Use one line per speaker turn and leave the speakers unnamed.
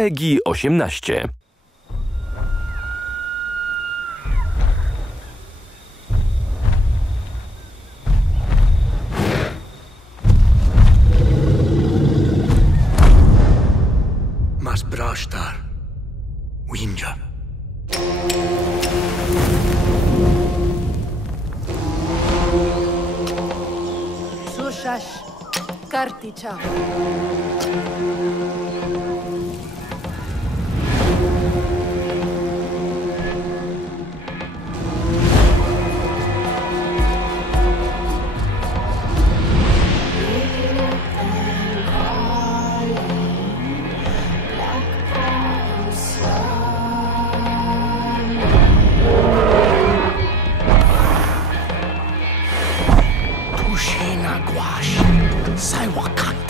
PEGI 18.
Mas brashtar. Winja.
Sushash. Karticha.
Shena Gwash
Saiwakat.